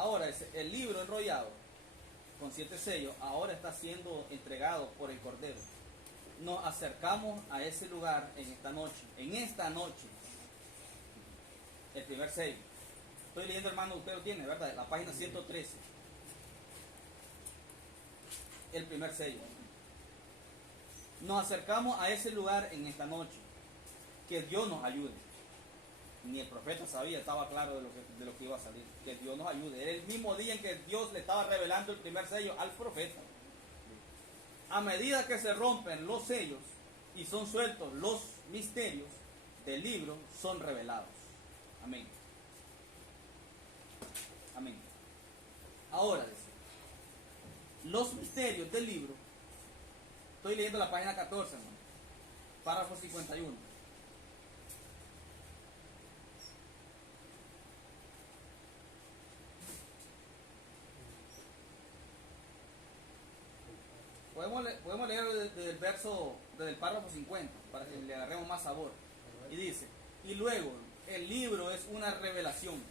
Ahora, el libro enrollado con 7 sellos ahora está siendo entregado por el Cordero. Nos acercamos a ese lugar en esta noche. En esta noche, el primer sello. Estoy leyendo, hermano, usted lo tiene, ¿verdad? La página 113. El primer sello. Nos acercamos a ese lugar en esta noche. Que Dios nos ayude. Ni el profeta sabía, estaba claro de lo que iba a salir. Que Dios nos ayude. Era el mismo día en que Dios le estaba revelando el primer sello al profeta. A medida que se rompen los sellos y son sueltos los misterios del libro, son revelados. Amén. Amén. Ahora, los misterios del libro, estoy leyendo la página 14, hermano, párrafo 51. Podemos leer desde el verso, desde el párrafo 50, para que le agarremos más sabor. Y dice, y luego, el libro es una revelación.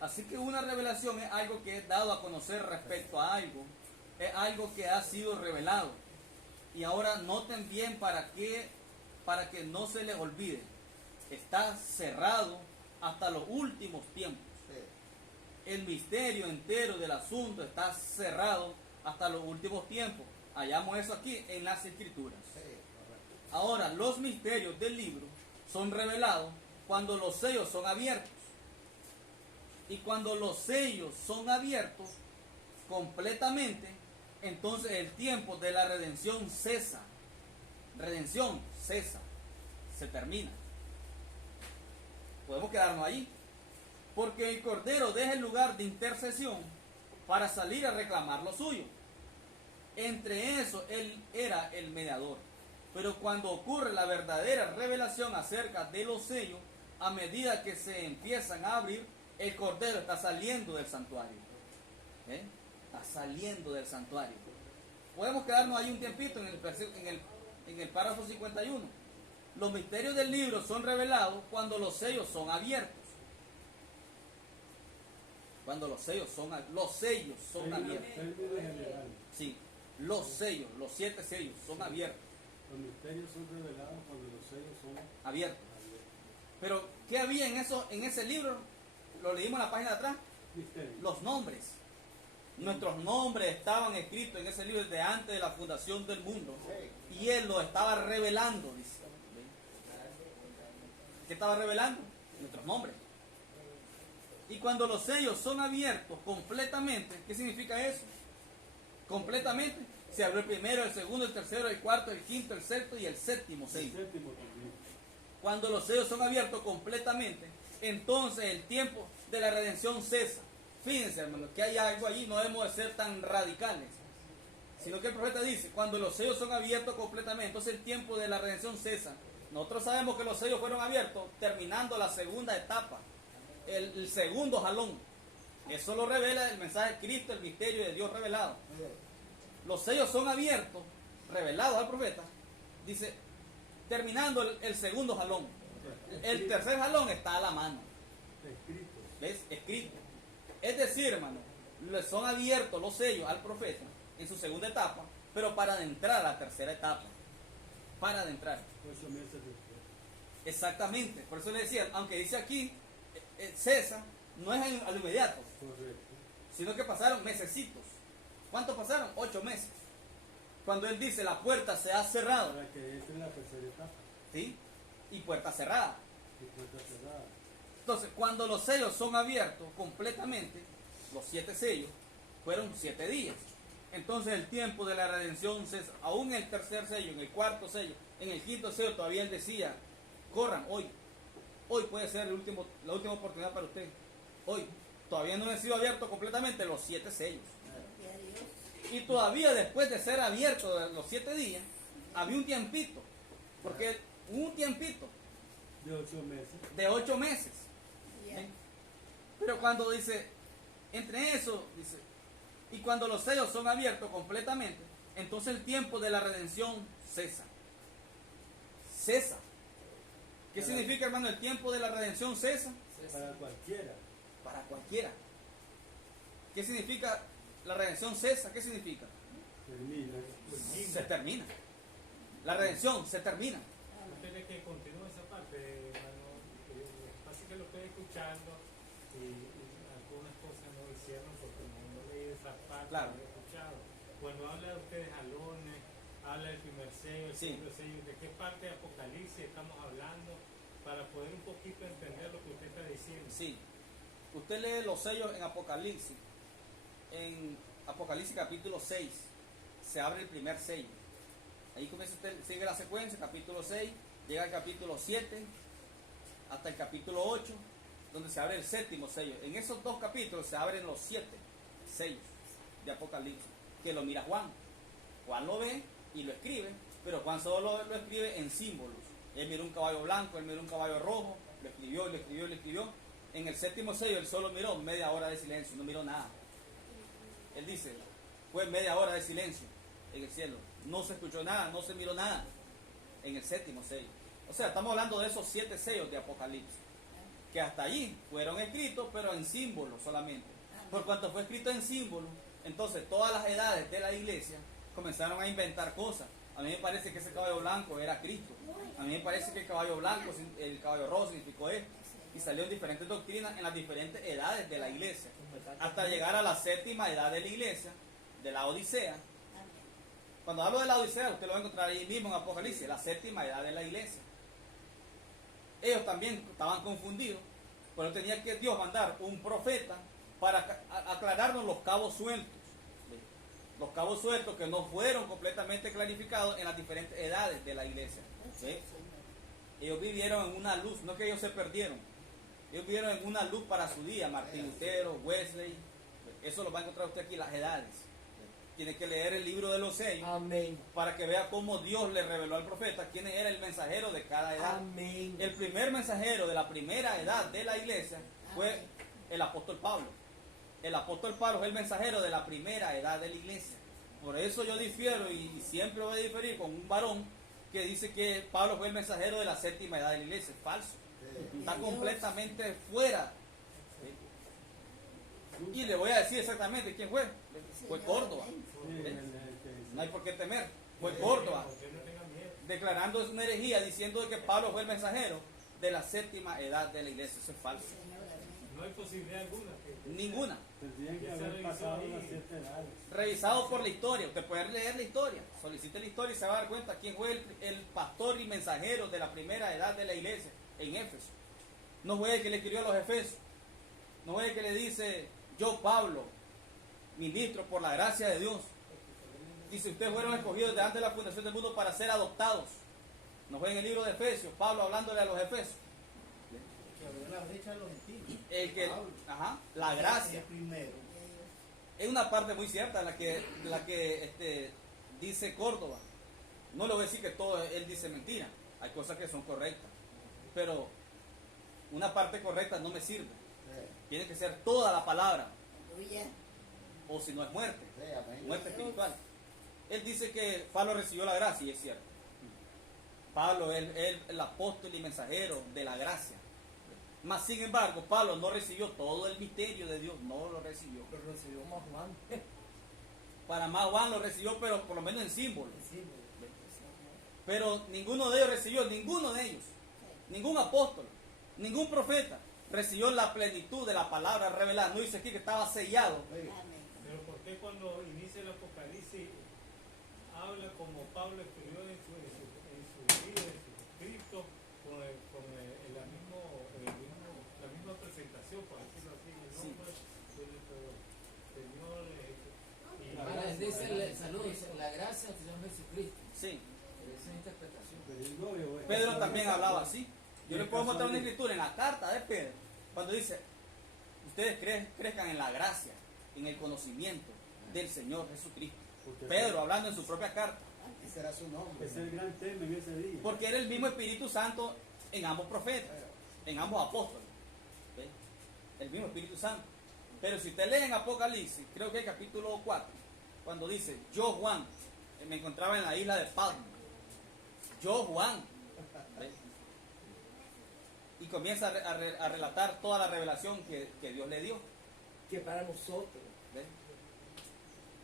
Así que una revelación es algo que es dado a conocer respecto a algo, es algo que ha sido revelado. Y ahora noten bien para que no se les olvide, está cerrado hasta los últimos tiempos. El misterio entero del asunto está cerrado hasta los últimos tiempos. Hallamos eso aquí en las Escrituras. Ahora, los misterios del libro son revelados cuando los sellos son abiertos. Y cuando los sellos son abiertos completamente, entonces el tiempo de la redención cesa. Redención cesa. Se termina. Podemos quedarnos allí. Porque el Cordero deja el lugar de intercesión para salir a reclamar lo suyo. Entre eso, él era el mediador. Pero cuando ocurre la verdadera revelación acerca de los sellos, a medida que se empiezan a abrir, el Cordero está saliendo del santuario. Está saliendo del santuario. Podemos quedarnos ahí un tiempito en el párrafo 51. Los misterios del libro son revelados cuando los sellos son abiertos. Cuando los sellos son abiertos. Sí, los sellos, los 7 sellos son abiertos. Los misterios son revelados cuando los sellos son abiertos. Pero, ¿qué había en ese libro? Lo leímos en la página de atrás. Misterios. Los nombres. Nuestros nombres estaban escritos en ese libro desde antes de la fundación del mundo. Y Él lo estaba revelando, dice. ¿Qué estaba revelando? Nuestros nombres. Y cuando los sellos son abiertos completamente, ¿qué significa eso? Completamente. Se abrió el primero, el segundo, el tercero, el cuarto, el quinto, el sexto y el séptimo sello. Cuando los sellos son abiertos completamente, entonces el tiempo de la redención cesa. Fíjense, hermanos, que hay algo allí, no debemos de ser tan radicales. Sino que el profeta dice, cuando los sellos son abiertos completamente, entonces el tiempo de la redención cesa. Nosotros sabemos que los sellos fueron abiertos terminando la segunda etapa. El segundo jalón. Eso lo revela el mensaje de Cristo, el misterio de Dios revelado. Los sellos son abiertos, revelados al profeta. Dice, terminando el segundo jalón. El tercer jalón está a la mano. ¿Ves? Escrito. Es decir, hermano, son abiertos los sellos al profeta en su segunda etapa, pero para adentrar a la tercera etapa. Para adentrar. 8 meses después. Exactamente. Por eso le decía, aunque dice aquí, cesa, no es al inmediato. Correcto. Sino que pasaron mesecitos. ¿Cuánto pasaron? 8 meses. Cuando él dice, la puerta se ha cerrado. Para que entre en la tercera etapa. ¿Sí? Y puerta cerrada. Y puerta cerrada. Entonces, cuando los sellos son abiertos completamente, los 7 sellos, fueron 7 días. Entonces el tiempo de la redención cesa. Aún en el tercer sello, en el cuarto sello, en el quinto sello, todavía él decía, corran hoy. Hoy puede ser la última oportunidad para usted. Hoy. Todavía no han sido abiertos completamente los 7 sellos. Y todavía después de ser abiertos los 7 días, había un tiempito. Porque hubo un tiempito. De 8 meses. De 8 meses. ¿Sí? Pero cuando dice, entre eso, dice, y cuando los sellos son abiertos completamente, entonces el tiempo de la redención cesa. Cesa. ¿Qué significa, hermano, el tiempo de la redención cesa? Para cualquiera. Para cualquiera. ¿Qué significa la redención cesa? ¿Qué significa? Termina. Se termina. La redención se termina. Ustedes que continúen esa parte, hermano, así que lo estoy escuchando y algunas cosas no hicieron porque no leí esa parte, Claro. no lo he escuchado. Cuando habla de ustedes jalones, habla del primer sello, el Sí. segundo sello, ¿de qué parte de Apocalipsis estamos hablando? Para poder un poquito entender lo que usted está diciendo. Sí. Usted lee los sellos en Apocalipsis. En Apocalipsis capítulo 6 se abre el primer sello. Ahí comienza usted, sigue la secuencia, capítulo 6, llega al capítulo 7, hasta el capítulo 8, donde se abre el séptimo sello. En esos dos capítulos se abren los 7 sellos de Apocalipsis, que lo mira Juan. Juan lo ve y lo escribe, pero Juan solo lo escribe en símbolos. Él miró un caballo blanco, él miró un caballo rojo, lo escribió, lo escribió, lo escribió. En el séptimo sello él solo miró media hora de silencio, no miró nada. Él dice, fue media hora de silencio en el cielo. No se escuchó nada, no se miró nada en el séptimo sello. O sea, estamos hablando de esos 7 sellos de Apocalipsis, que hasta allí fueron escritos, pero en símbolos solamente. Por cuanto fue escrito en símbolos, entonces todas las edades de la iglesia comenzaron a inventar cosas. A mí me parece que ese caballo blanco era Cristo. A mí me parece que el caballo blanco, el caballo rojo significó esto. Y salió en diferentes doctrinas en las diferentes edades de la iglesia. Hasta llegar a la séptima edad de la iglesia, de la Odisea. Cuando hablo de la Odisea, usted lo va a encontrar ahí mismo en Apocalipsis, la séptima edad de la iglesia. Ellos también estaban confundidos, pero tenía que Dios mandar un profeta para aclararnos los cabos sueltos. Los cabos sueltos que no fueron completamente clarificados en las diferentes edades de la iglesia. ¿Sí? Ellos vivieron en una luz, no que ellos se perdieron. Ellos vivieron en una luz para su día. Martín Lutero, Wesley, eso lo va a encontrar usted aquí, las edades. Tiene que leer el libro de los sellos. Amén. Para que vea cómo Dios le reveló al profeta quién era el mensajero de cada edad. Amén. El primer mensajero de la primera edad de la iglesia fue el apóstol Pablo. El apóstol Pablo fue el mensajero de la primera edad de la iglesia. Por eso yo difiero y siempre voy a diferir con un varón que dice que Pablo fue el mensajero de la séptima edad de la iglesia. Es falso. Está completamente fuera. Y le voy a decir exactamente quién fue. Fue Córdoba. No hay por qué temer. Fue Córdoba. Usted no tenga miedo. Declarando una herejía, diciendo que Pablo fue el mensajero de la séptima edad de la iglesia. Eso es falso. No hay posibilidad alguna. Ninguna. Tendrían que haber pasado las 7 edades. Revisado por la historia. Usted puede leer la historia. Solicite la historia y se va a dar cuenta quién fue el pastor y mensajero de la primera edad de la iglesia en Éfeso. No fue el que le escribió a los Efesios. No fue el que le dice, yo Pablo, ministro por la gracia de Dios. Dice, ustedes fueron escogidos desde antes de la fundación del mundo para ser adoptados. No fue en el libro de Efesios, Pablo hablándole a los Efesios. Que abrió la brecha de los gentiles. El que, Pablo. la gracia. El primero. Es una parte muy cierta la que dice Córdoba. No le voy a decir que todo él dice mentira. Hay cosas que son correctas. Pero una parte correcta no me sirve. Tiene que ser toda la palabra. O si no es muerte. Muerte espiritual. Él dice que Pablo recibió la gracia y es cierto. Pablo es el apóstol y mensajero de la gracia. Mas sin embargo, Pablo no recibió todo el misterio de Dios. No lo recibió. Pero recibió más Juan. Para más Juan lo recibió, pero por lo menos en símbolo. Sí, Pero ninguno de ellos recibió, ninguno de ellos, ningún apóstol, ningún profeta recibió la plenitud de la palabra revelada. No dice aquí que estaba sellado. Pero ¿por qué cuando inicia el Apocalipsis habla como Pablo escribió en su libro, en su escrito, con la misma presentación, por decirlo así, el Sí. nombre del Señor y Ahora dice, saludos, la gracia del Señor Jesucristo. Sí. Esa es interpretación. Pedro también hablaba así. Yo les puedo mostrar una escritura en la carta de Pedro, cuando dice, ustedes crezcan en la gracia, en el conocimiento del Señor Jesucristo. Pedro hablando en su propia carta. Ese era su nombre. Es el gran tema en ese día. Porque era el mismo Espíritu Santo en ambos profetas, en ambos apóstoles. ¿Ve? El mismo Espíritu Santo. Pero si usted lee en Apocalipsis, creo que el capítulo 4, cuando dice, yo Juan, me encontraba en la isla de Patmos. Yo Juan. ¿Ve? Y comienza a relatar toda la revelación que Dios le dio. Que para nosotros. ¿Ve?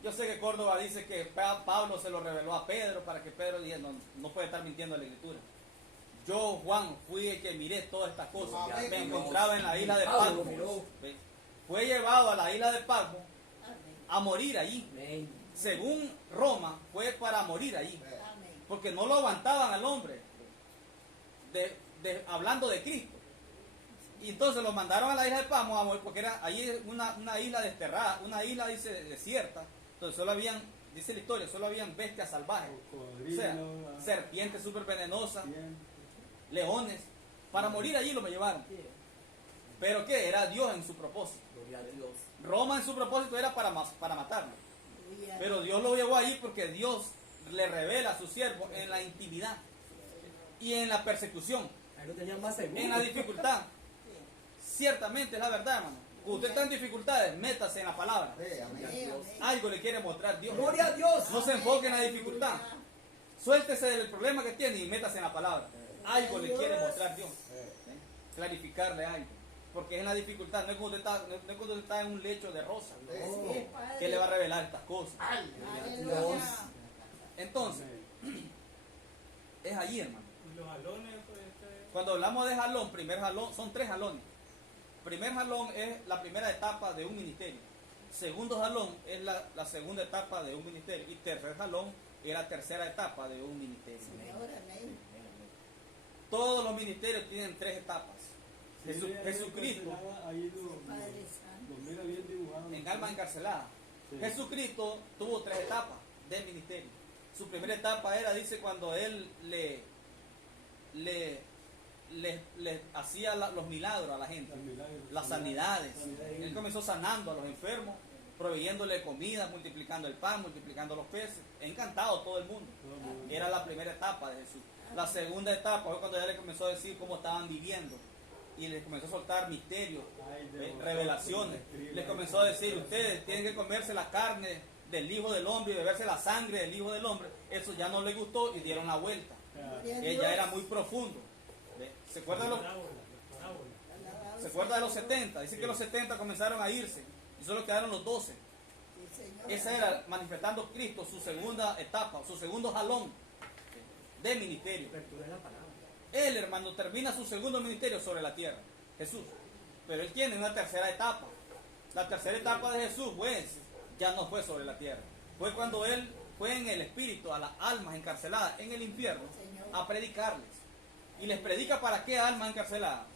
Yo sé que Córdoba dice que Pablo se lo reveló a Pedro para que Pedro dijera, no puede estar mintiendo en la escritura. Yo, Juan, fui el que miré todas estas cosas. Me encontraba en la isla de Patmos. ¿Ve? Fue llevado a la isla de Patmos a morir allí. Según Roma, fue para morir allí. Porque no lo aguantaban al hombre hablando de Cristo. Y entonces lo mandaron a la isla de Patmos a morir, porque era allí una isla desterrada, una isla, dice, desierta. Entonces solo habían, dice la historia, solo habían bestias salvajes. O sea, serpientes súper venenosas, leones. Para morir allí lo llevaron. Pero ¿qué? Era Dios en su propósito. Roma en su propósito era para matarlo. Pero Dios lo llevó allí porque Dios le revela a su siervo en la intimidad y en la persecución, en la dificultad. Ciertamente es la verdad, hermano. Cuando usted está en dificultades, métase en la palabra. Algo le quiere mostrar Dios. Gloria a Dios. No se enfoque en la dificultad. Suéltese del problema que tiene y métase en la palabra. Algo le quiere mostrar Dios. Clarificarle algo. Porque es en la dificultad, no es cuando usted está en un lecho de rosa, que le va a revelar estas cosas. Entonces, es allí, hermano. ¿Y los jalones? Cuando hablamos de jalón, primer jalón, son 3 jalones. Primer jalón es la primera etapa de un ministerio. Segundo jalón es la segunda etapa de un ministerio. Y tercer jalón es la tercera etapa de un ministerio. Todos los ministerios tienen 3 etapas. Jesucristo, en alma encarcelada. Jesucristo tuvo 3 etapas del ministerio. Su primera etapa era, dice, cuando él le hacía los milagros a la gente, las sanidades. Él comenzó sanando a los enfermos, proveyéndole comida, multiplicando el pan, multiplicando los peces. Encantado todo el mundo. Era la primera etapa de Jesús. La segunda etapa fue cuando ya le comenzó a decir cómo estaban viviendo y les comenzó a soltar misterios, revelaciones. Les comenzó a decir, ustedes tienen que comerse la carne del Hijo del Hombre y beberse la sangre del Hijo del Hombre. Eso ya no les gustó y dieron la vuelta. Ella era muy profundo. ¿Se acuerda de los 70? Dice que los 70 comenzaron a irse y solo quedaron los 12. Esa era manifestando Cristo, su segunda etapa, su segundo jalón de ministerio. Él, hermano, termina su segundo ministerio sobre la tierra, Jesús. Pero él tiene una tercera etapa. La tercera etapa de Jesús, pues, ya no fue sobre la tierra. Fue cuando él fue en el espíritu a las almas encarceladas en el infierno a predicarles. Y les predica para qué almas encarceladas.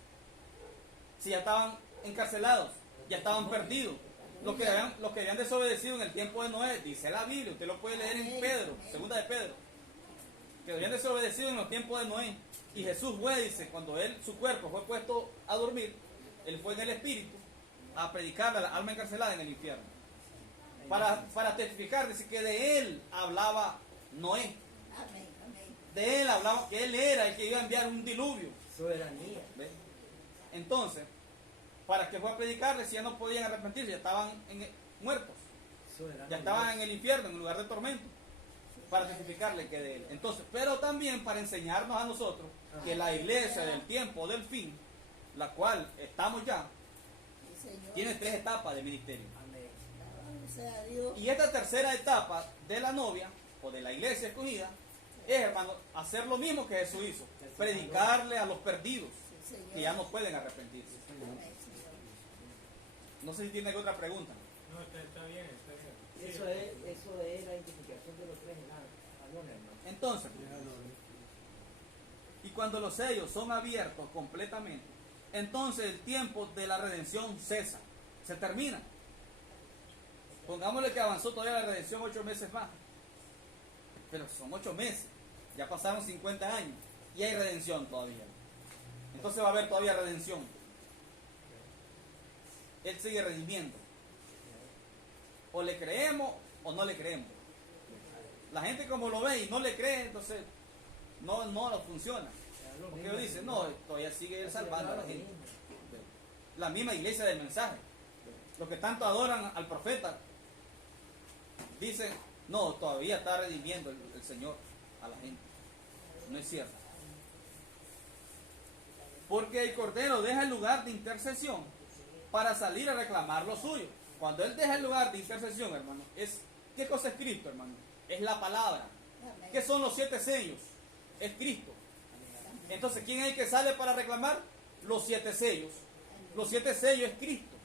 Si ya estaban encarcelados, ya estaban perdidos. Los que habían desobedecido en el tiempo de Noé, dice la Biblia, usted lo puede leer en Pedro, segunda de Pedro, que habían desobedecido en los tiempos de Noé. Y Jesús fue, dice, cuando su cuerpo fue puesto a dormir, él fue en el espíritu a predicarle a la alma encarcelada en el infierno. Para testificar, dice que de él hablaba Noé. De él hablaba que él era el que iba a enviar un diluvio. Soberanía. ¿Ves? Entonces, ¿para qué fue a predicarles si ya no podían arrepentirse? Ya estaban muertos. Ya estaban en el infierno, en un lugar de tormento. Para testificarle que de él. Entonces, pero también para enseñarnos a nosotros que la iglesia del tiempo del fin, la cual estamos ya, tiene 3 etapas de ministerio. Y esta tercera etapa de la novia o de la iglesia escogida es, hermano, hacer lo mismo que Jesús hizo, predicarle a los perdidos que ya no pueden arrepentirse. No sé si tiene otra pregunta. No, está bien, está bien. Eso es la identificación de los 3 jalones, hermano. Entonces, y cuando los sellos son abiertos completamente, entonces el tiempo de la redención cesa, se termina. Pongámosle que avanzó todavía la redención 8 meses más, pero son 8 meses, ya pasaron 50 años y hay redención todavía. Entonces va a haber todavía redención. Él sigue redimiendo. O le creemos o no le creemos. La gente como lo ve y no le cree, entonces no funciona. Porque ellos dicen, no, todavía sigue él salvando a la gente. La misma iglesia del mensaje. Los que tanto adoran al profeta dicen, no, todavía está redimiendo el Señor a la gente. No es cierto. Porque el Cordero deja el lugar de intercesión para salir a reclamar lo suyo. Cuando Él deja el lugar de intercesión, hermano, ¿qué cosa es Cristo, hermano? Es la palabra. ¿Qué son los 7 sellos? Es Cristo. Entonces, ¿quién es el que sale para reclamar? Los 7 sellos. Los 7 sellos es Cristo.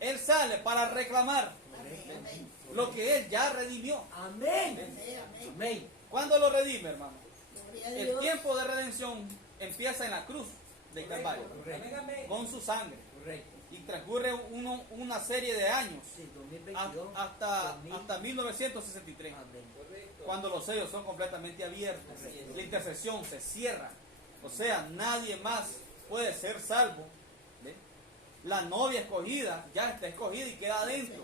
Él sale para reclamar lo que Él ya redimió. Amén. ¿Cuándo lo redime, hermano? El tiempo de redención empieza en la cruz de Calvario, con su sangre. Y transcurre una serie de años hasta 1963, cuando los sellos son completamente abiertos. La intercesión se cierra. O sea, nadie más puede ser salvo. ¿Ve? La novia escogida ya está escogida y queda adentro.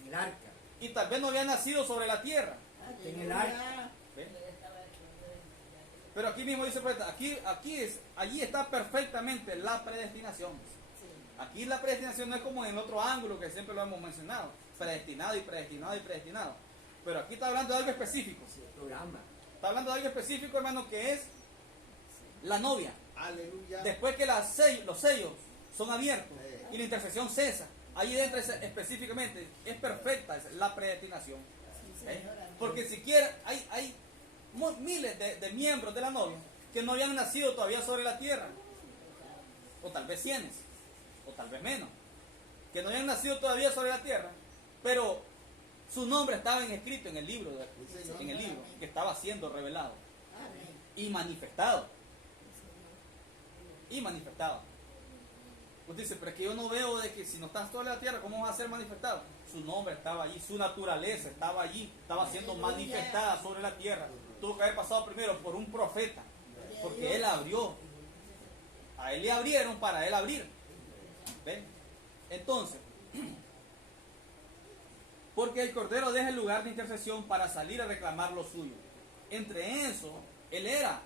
En el arca. Y tal vez no había nacido sobre la tierra. En el arca. ¿Ve? Pero aquí mismo dice el profeta, allí está perfectamente la predestinación. Aquí la predestinación no es como en el otro ángulo que siempre lo hemos mencionado, predestinado y predestinado y predestinado. Pero aquí está hablando de algo específico. Está hablando de algo específico, hermano, que es la novia. Aleluya. Después que los sellos son abiertos y la intercesión cesa, ahí dentro específicamente es perfecta la predestinación. Porque siquiera hay miles de miembros de la novia que no habían nacido todavía sobre la tierra, o tal vez cientos, o tal vez menos, que no habían nacido todavía sobre la tierra, pero su nombre estaba escrito en el libro, que estaba siendo revelado y manifestado. Usted dice, pero es que yo no veo de que si no estás sobre la tierra, ¿cómo va a ser manifestado? Su nombre estaba allí, su naturaleza estaba allí, estaba siendo manifestada sobre la tierra. Tuvo que haber pasado primero por un profeta, porque él abrió. A él le abrieron para él abrir. ¿Ven? Entonces, porque el Cordero deja el lugar de intercesión para salir a reclamar lo suyo. Entre eso, él era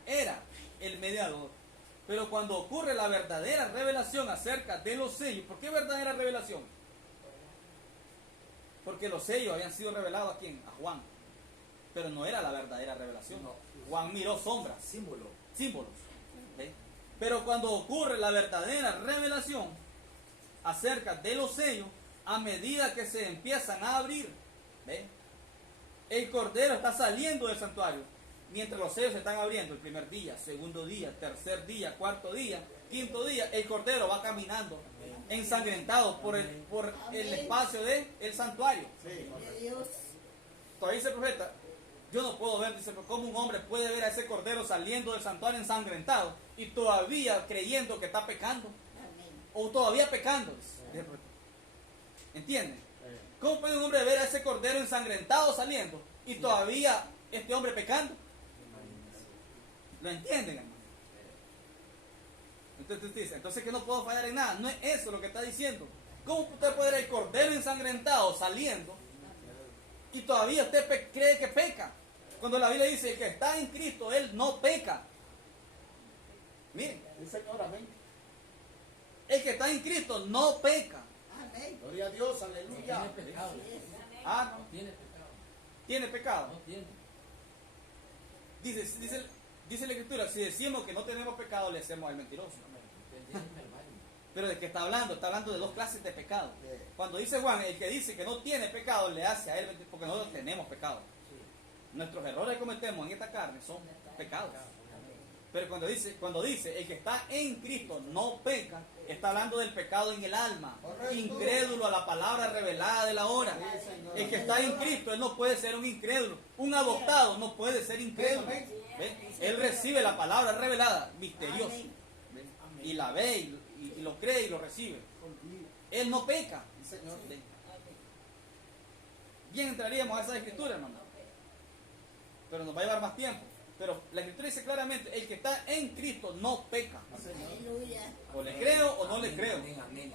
el mediador. Pero cuando ocurre la verdadera revelación acerca de los sellos, ¿por qué verdadera revelación? Porque los sellos habían sido revelados ¿a quién? A Juan. Pero no era la verdadera revelación. Juan miró sombras, símbolos. ¿Ve? Pero cuando ocurre la verdadera revelación acerca de los sellos, a medida que se empiezan a abrir, ¿ve? El Cordero está saliendo del santuario. Mientras los sellos se están abriendo, el primer día, segundo día, tercer día, cuarto día, quinto día, el Cordero va caminando ensangrentado por el espacio del santuario. Todavía dice el profeta, yo no puedo ver, dice, cómo un hombre puede ver a ese Cordero saliendo del santuario ensangrentado y todavía creyendo que está pecando, o todavía pecando. ¿Entienden? ¿Cómo puede un hombre ver a ese Cordero ensangrentado saliendo y todavía este hombre pecando? ¿Lo entienden, hermano? Entonces dice, entonces que no puedo fallar en nada. No es eso lo que está diciendo. ¿Cómo usted puede ver el Cordero ensangrentado saliendo y todavía usted cree que peca? Cuando la Biblia dice que está en Cristo, Él no peca. Miren, El Señor, amén. el que está en Cristo no peca. Gloria a Dios, aleluya. Tiene pecado. Ah, no. Tiene pecado. ¿Tiene pecado? No tiene. Dice la Escritura, si decimos que no tenemos pecado, le hacemos al mentiroso. Pero ¿de qué está hablando? Está hablando de dos clases de pecado. Cuando dice Juan, el que dice que no tiene pecado, le hace a él, porque nosotros tenemos pecado. Nuestros errores que cometemos en esta carne son pecados. Pero cuando dice el que está en Cristo no peca, está hablando del pecado en el alma, incrédulo a la palabra revelada de la hora. El que está en Cristo, él no puede ser un incrédulo. Un adoptado no puede ser incrédulo. ¿Ve? Él recibe la palabra revelada, misteriosa, ¿ve? Y la ve y lo cree y lo recibe. Él no peca. ¿Ve? Bien entraríamos a esa escritura, hermano, pero nos va a llevar más tiempo. Pero la Escritura dice claramente, el que está en Cristo no peca. O le creo o no le creo.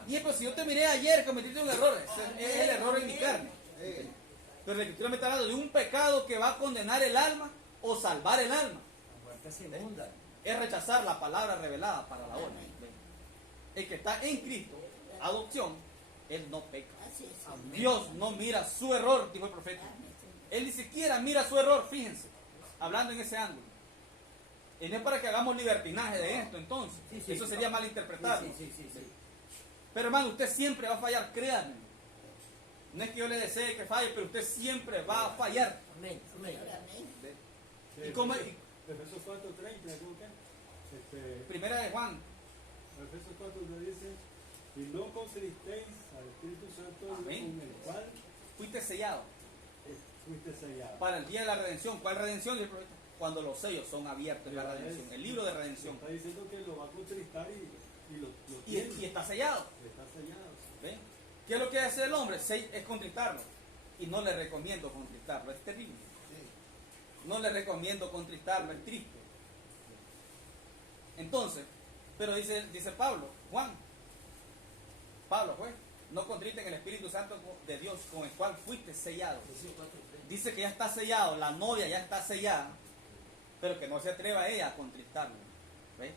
Y pues si yo te miré ayer cometiste un error, es el error en mi carne. Pero la Escritura me está hablando de un pecado que va a condenar el alma o salvar el alma. Es rechazar la palabra revelada para la hora. El que está en Cristo, adopción, él no peca. Dios no mira su error, dijo el profeta. Él ni siquiera mira su error, fíjense. Hablando en ese ángulo. Y no es para que hagamos libertinaje de esto, entonces. Eso sería malinterpretado. Pero hermano, usted siempre va a fallar, créanme. No es que yo le desee que falle, pero usted siempre va a fallar. Amén, amén. ¿Y cómo? Efesios 4:30, ¿cómo que? Primera de Juan. Efesios 4 le dice, y no contristeis al Espíritu Santo Amén. con el cual Fuiste sellado fuiste sellado. para el día de la redención. ¿Cuál redención? Dice el profeta? Cuando los sellos son abiertos, la redención, el libro de redención. Está diciendo que lo va a contristar y lo tiene. Y está sellado. Está sellado. ¿Ve? ¿Qué es lo que hace el hombre? Es contristarlo. Y no le recomiendo contristarlo, es terrible. No le recomiendo contristarlo, es triste. Entonces, pero dice Pablo fue, no contristen el Espíritu Santo de Dios con el cual fuiste sellado. Dice que ya está sellado, la novia ya está sellada, pero que no se atreva ella a contristarlo. ¿Ve?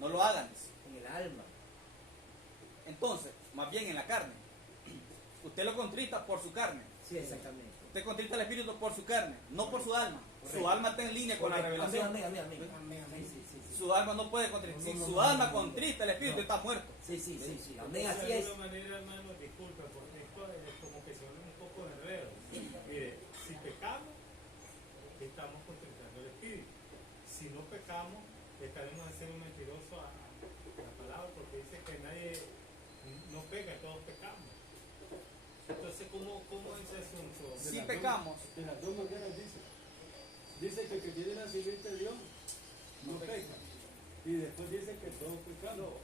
No lo hagan. En el alma. Entonces, más bien en la carne. Usted lo contrista por su carne. Sí, exactamente. Usted contrista al Espíritu por su carne, no por su alma. Correcto. Su alma está en línea con la revelación. Amén, amén, amén. Amén, amén. Sí, sí, sí. Su alma no puede contristar. Si No, su no, alma no, contrista, el Espíritu está muerto. Sí, sí, sí, sí. Amén, Entonces, así de es. alguna manera, hermano, disculpa, porque esto es como que se vuelve un poco de enredo. Mire, si pecamos, estamos contristando el Espíritu. Si no pecamos, estaremos de ser un mentiroso a la palabra, porque dice que nadie no peca, todos pecamos. Entonces, ¿cómo es ese asunto? Si pecamos, De las dos maneras dice. Dice que el que tiene la simiente de Dios no peca. Y después dice que todos pecamos.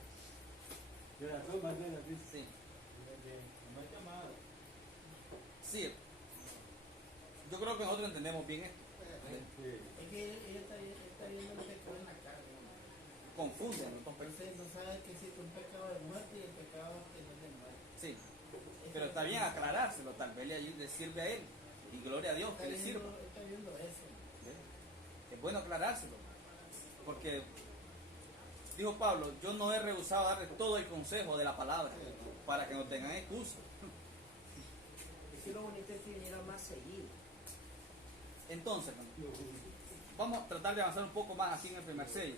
De las dos maneras dice. sí, No hay llamada. sí. Yo creo que nosotros entendemos bien esto. Sí. Es que ella está viendo el pecado en la carne. Confunden. Entonces no sabe que existe un pecado de muerte y el pecado que no es de muerte. Sí. Pero está bien aclarárselo, tal vez le sirve a él. Y gloria a Dios que le sirva. Está viendo eso. Es bueno aclarárselo. Porque dijo Pablo, yo no he rehusado darle todo el consejo de la palabra para que no tengan excusa. Es que lo bonito es que viniera más seguido. Entonces, vamos a tratar de avanzar un poco más así en el primer sello.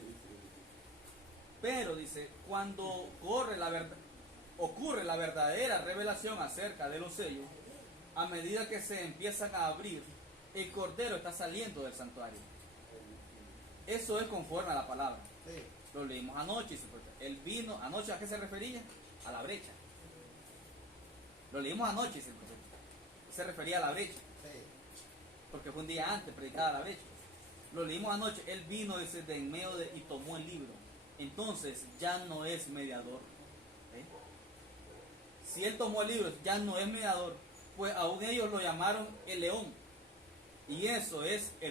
Pero dice, cuando ocurre la verdadera revelación acerca de los sellos, a medida que se empiezan a abrir, el Cordero está saliendo del santuario. Eso es conforme a la palabra. Sí. Lo leímos anoche. Él vino, anoche, ¿a qué se refería? A la brecha. Lo leímos anoche, se refería a la brecha, Sí. porque fue un día antes predicada la brecha. Lo leímos anoche, él vino desde en medio y tomó el libro. Entonces ya no es mediador. ¿Eh? Si él tomó el libro, ya no es mediador, pues aún ellos lo llamaron el león. Y eso es el